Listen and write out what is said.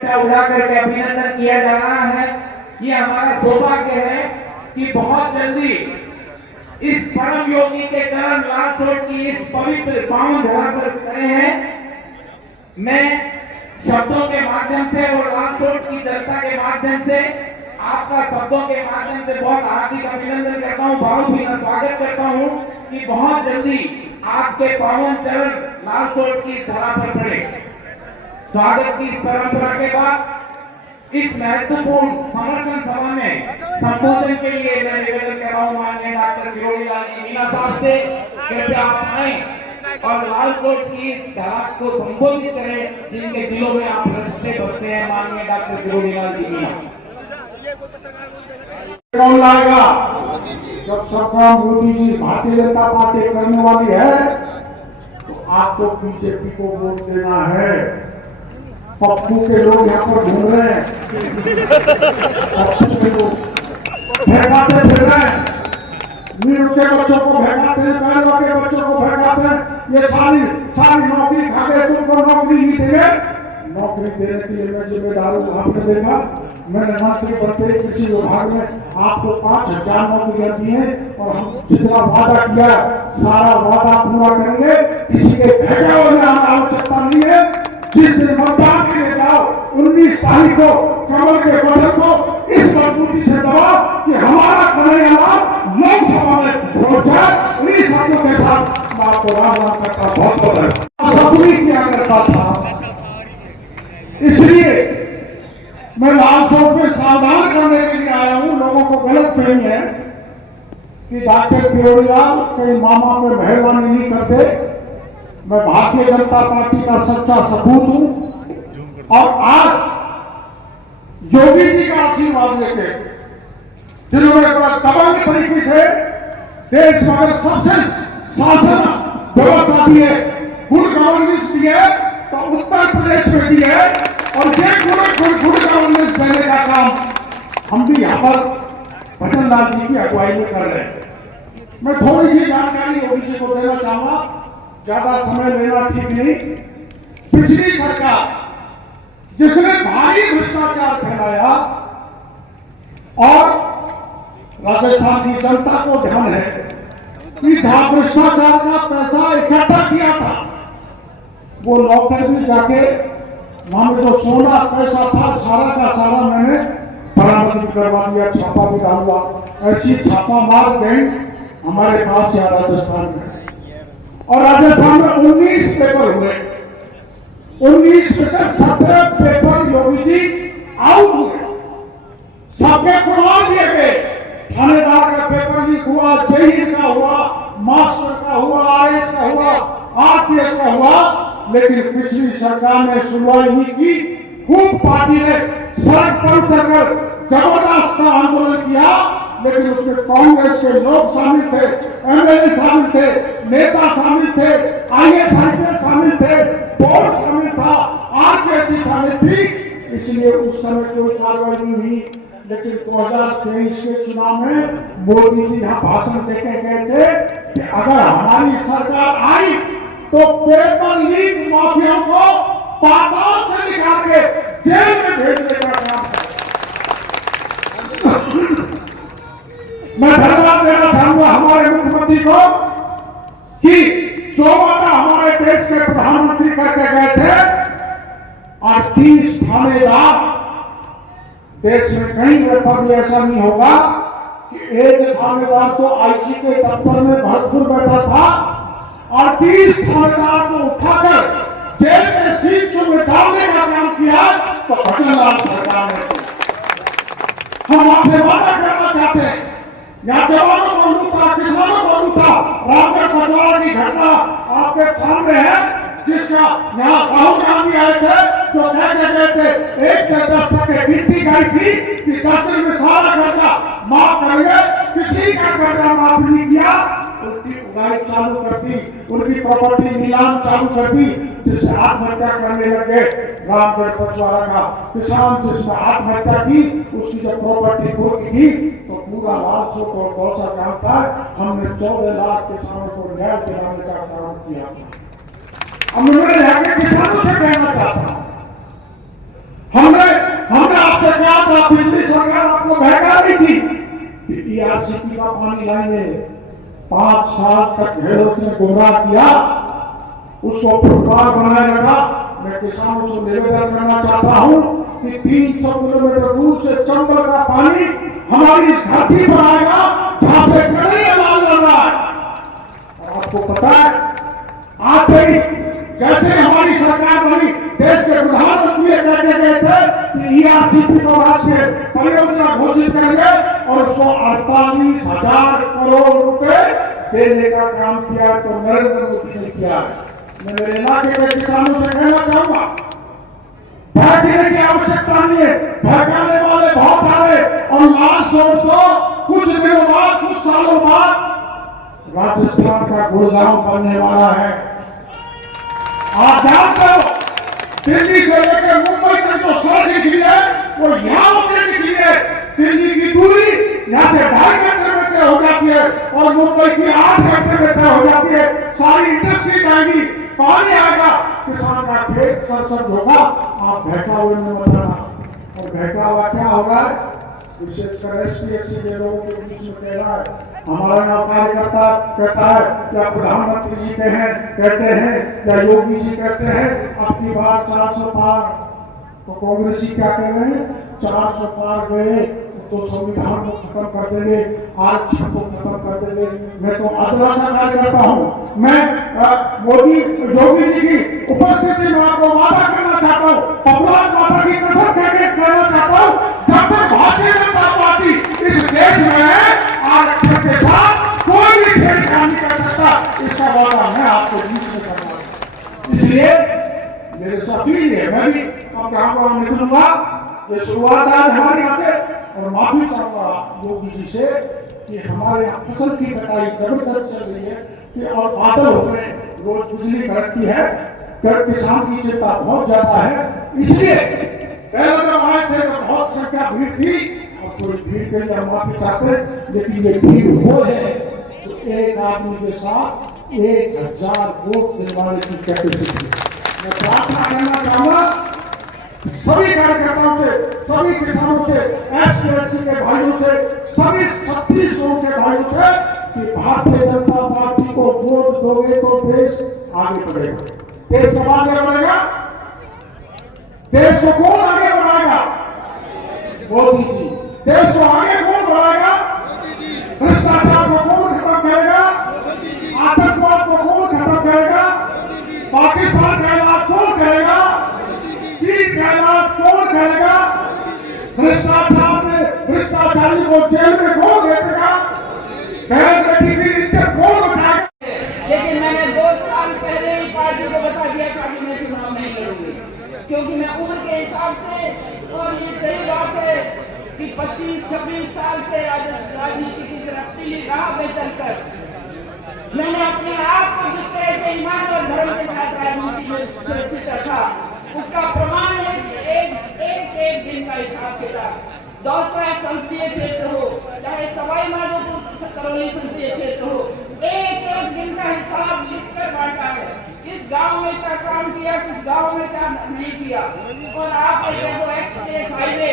उड़ा करके अभिनंदन किया जा रहा है। ये हमारा सौभाग्य है कि बहुत जल्दी इस परम योगी के चरण लालसोट की इस पवित्र पावन धरा पर खड़े हैं। मैं शब्दों के माध्यम से और लालसोट की जनता के माध्यम से आपका शब्दों के माध्यम से बहुत हार्दिक अभिनंदन करता हूं, भावभीना स्वागत करता हूं कि बहुत जल्दी आपके पावन चरण लालसोट की धरा पर पड़े। स्वागत की इस परंपरा के बाद इस महत्वपूर्ण समर्थन सभा में संबोधन के लिए मैं निवेदन कर रहा हूं माननीय डॉक्टर किरोड़ीलाल जी मीणा साहब से, कृपया आप आए और लालसोट की इस धरा को संबोधित करें जिनके दिलों में आप रचते बसते हैं। माननीय डॉक्टर किरोड़ीलाल जी मीणा। कौन लाएगा? जब सरकार मोदी जी भारतीय जनता पार्टी करने वाली है तो आपको बीजेपी को वोट देना है। पप्पू के लोग यहाँ पर घूम रहे हैं, पप्पू के लोग भगाते फिर रहे हैं, नीरू के बच्चों को भगाते हैं, पहलवा के बच्चों को भगाते हैं। ये सारी नौकरी खा गए, तुमको नौकरी नहीं देंगे। नौकरी देने के लिए मैं जिम्मेदार हूँ। आपने देखा मैंने मंत्री बनते कृषि विभाग में आपको 5000 नौकरियां दी हैं और हम जितना वादा किया सारा वादा पूरा करेंगे। किसी के भेजे होने आवश्यकता नहीं है। जिस दिन मतदान के लिए जाओ 19 तारीख को कमल के बटन को इस मजबूती से दबाओ कि हमारा कन्हैयालाल लोकसभा में पहुंच जाए। उन्हीं शब्दों के साथ मैं आपको राम करता बहुत बहुत क्या करता था। इसलिए मैं लालसोट में सावधान करने के लिए आया हूं। लोगों को गलत फहमी है कि डॉक्टर किरोड़ीलाल कहीं मामा पे मेहरबानी नहीं करते। मैं भारतीय जनता पार्टी का सच्चा सपूत हूं और आज योगी जी का आशीर्वाद लेके जिन्होंने बड़ा दबंग तरीके से देश में सबसे शासन व्यवस्था दी है, गुड गवर्नेंस दी है, तो उत्तर प्रदेश में दी है और ये गुड गवर्नेंस देने का काम हम भी यहां पर भजन लाल जी की अगुवाई में कर रहे हैं। मैं थोड़ी सी जानकारी योगी जी को देना चाहूंगा, ज्यादा समय लेना ठीक नहीं। पिछली सरकार जिसने भारी भ्रष्टाचार फैलाया और राजस्थान की जनता को ध्यान है कि जहां भ्रष्टाचार का पैसा इकट्ठा किया था वो लॉकर भी जाके वहां में जो सोना पैसा था सारा का सारा मैंने बरामद करवा दिया, छापा भी डालूंगा। ऐसी छापा मार गई हमारे पास या राजस्थान में, और राजस्थान में 19 पेपर हुए। 19 में से 17 पेपर योगी जी आउट हुए, सबके कुर्बान दिए गए। थानेदार का पेपर लीक हुआ, जहीर का हुआ, मास्टर का हुआ, आरएस का हुआ, आरपीएस का हुआ, लेकिन पिछली सरकार ने सुनवाई नहीं की। खूब पार्टी ने सड़क पर उतरकर जबरदस्त आंदोलन किया, लेकिन उसमें कांग्रेस के लोग शामिल थे, एमएलए शामिल थे, नेता शामिल थे, आईएएस आईपीएस शामिल थे, बोर्ड शामिल था, आरपीएस शामिल थी। इसलिए उस समय कोई कार्रवाई नहीं हुई। लेकिन 2023 के चुनाव में मोदी जी यहाँ भाषण देके गए थे कि अगर हमारी सरकार आई तो पेपर लीक माफियाओं को पाताल से निकाल के जेल में भेजने का काम है। मैं धन्यवाद देना चाहूंगा हमारे मुख्यमंत्री को कि जो वादा हमारे देश के प्रधानमंत्री करके गए थे और 30 थानेदार, देश में कहीं पर भी ऐसा नहीं होगा कि एक थानेदार तो आईसी के दफ्तर में भरतपुर बैठा था और 30 थानेदार को उठाकर जेल में सीट में डालने का काम किया तो भजन लाल सरकार ने। हम आपसे वादा करना चाहते हैं, यहाँ जवानों को लूटा, किसानों को लूटा, रामगढ़ पटवार की घटना आपके सामने है, जिसका यहाँ राहुल गांधी आए थे जो कहते गए थे 1 से 10 तक गिनती गाई थी कि 10 दिन में सारा कर्जा माफ करेंगे। किसी का कर्जा माफ नहीं किया, उनकी उगाई चालू कर दी, उनकी प्रॉपर्टी नीलाम चालू कर दी, जिससे आत्महत्या करने लगे। रामगढ़ पचवाड़ा का किसान जिसने आत्महत्या की उसकी जब प्रॉपर्टी खो गई तो पूरा लालसोट और कौसा काम था, हमने 14 लाख किसानों को न्याय दिलाने का काम किया था। अब मैं यहाँ के किसानों से कहना चाहता हूं, हमने था, पिछली सरकार आपको बहका रही थी कि ईआरसीपी का पानी लाएंगे। 5 साल तक गहलोत ने गुमराह किया, उसको फुटपाथ बनाए रखा। मैं किसानों से निवेदन करना चाहता हूं कि 300 किलोमीटर दूर से चंबल का पानी हमारी इस धरती पर आएगा जहां से कहीं लाल लग रहा है। और आपको पता है, आते ही जैसे हमारी सरकार बनी, देश के प्रधानमंत्री कहते गए थे कि ईआरसीपी को राष्ट्रीय परियोजना घोषित करेंगे और उसको 48,000 करोड़ रुपए देने का काम किया तो नरेंद्र मोदी ने किया है। मैं मेरे इलाके के किसानों से कहना चाहूंगा, भड़कने की आवश्यकता नहीं है। भड़काने वाले बहुत आ रहे और लाल सोच तो कुछ दिनों बाद, कुछ सालों बाद राजस्थान का गुड़गांव बनने वाला है। आप जानते हो, दिल्ली से लेकर मुंबई तक जो सड़क निकली है वो यहाँ होकर निकली है। दिल्ली की दूरी यहाँ से 2.5 घंटे में तय हो जाती है और मुंबई की 8 घंटे में तय हो जाती है। सारी इंडस्ट्री जाएगी, पानी आएगा, किसान का खेत सरसब्ज होगा। आप बहकावे में मत आना। और बहकावा क्या हो रहा है, विशेषकर एससी के लोगों के बीच में कह रहा है। हमारा यहाँ कार्यकर्ता कहता है, क्या प्रधानमंत्री जी कहते हैं, क्या योगी जी कहते हैं आपकी बार 400 पार, तो कांग्रेसी क्या कह रहे हैं, 400 पार गए तो संविधान को खत्म कर देंगे, आरक्षण को खत्म कर देंगे। मैं तो अधूरा सा कार्यकर्ता हूँ। मैं मोदी योगी जी की उपस्थिति में आपको वादा करना चाहता हूँ, पपुलार माता की कसम कहना चाहता हूँ, जब तक भारतीय जनता पार्टी इस देश में आरक्षण के साथ कोई भी छेड़छाड़ नहीं कर सकता, इसका वादा मैं आपको बीच में करूंगा। इसलिए मेरे सपील है, मैं भी अब काम निकलूंगा। ये शुरुआत आज हमारे यहाँ से, और माफी चाहूंगा योगी जी से कि हमारे यहाँ फसल की कटाई जबरदस्त चल रही है कि और बादल हो गए, रोज बिजली कड़कती है, कर किसान की चिंता बहुत ज्यादा है। इसलिए पहले जब आए थे तो बहुत संख्या भीड़ थी और पूरी भीड़ के लिए माफी चाहते, लेकिन ये भीड़ वो है तो एक आदमी के साथ 1000 वोट दिलवाने की कैपेसिटी। मैं प्रार्थना करना चाहूंगा सभी कार्यकर्ताओं से, सभी किसानों से, एससी के भाइयों से, सभी 36 के भाइयों से कि भारतीय जनता पार्टी को वोट दोगे तो देश आगे बढ़ेगा। देश कब आगे बढ़ेगा? देश को कौन आगे बढ़ाएगा? मोदी जी। देश को आगे कौन बढ़ाएगा? भ्रष्टाचार को कौन खत्म करेगा? आतंकवाद को कौन खत्म करेगा? पाकिस्तान का इलाज कौन करेगा? चीन का इलाज कौन करेगा? भ्रष्टाचारी को जेल में कौन भेजेगा? बहन बेटी की इज्जत कौन उठाएगा? लेकिन मैंने 2 साल पहले ही पार्टी को बता दिया था कि मैं चुनाव नहीं लड़ूंगी, क्योंकि मैं उम्र के हिसाब से, और ये सही बात है कि 25-26 साल से राजनीति की तरफ पीली राह में चलकर मैंने अपने आप को जिस तरह से ईमान और धर्म के साथ राजनीति में सुरक्षित रखा, उसका प्रमाण है कि एक दिन का हिसाब किताब, दौसा संसदीय क्षेत्र हो, चाहे सवाई माधोपुर करौली संसदीय क्षेत्र हो, एक दिन का हिसाब लिखकर बांटा है। किस गांव में क्या काम किया, किस गांव में क्या नहीं किया। और आप देखो एक्सप्रेस हाईवे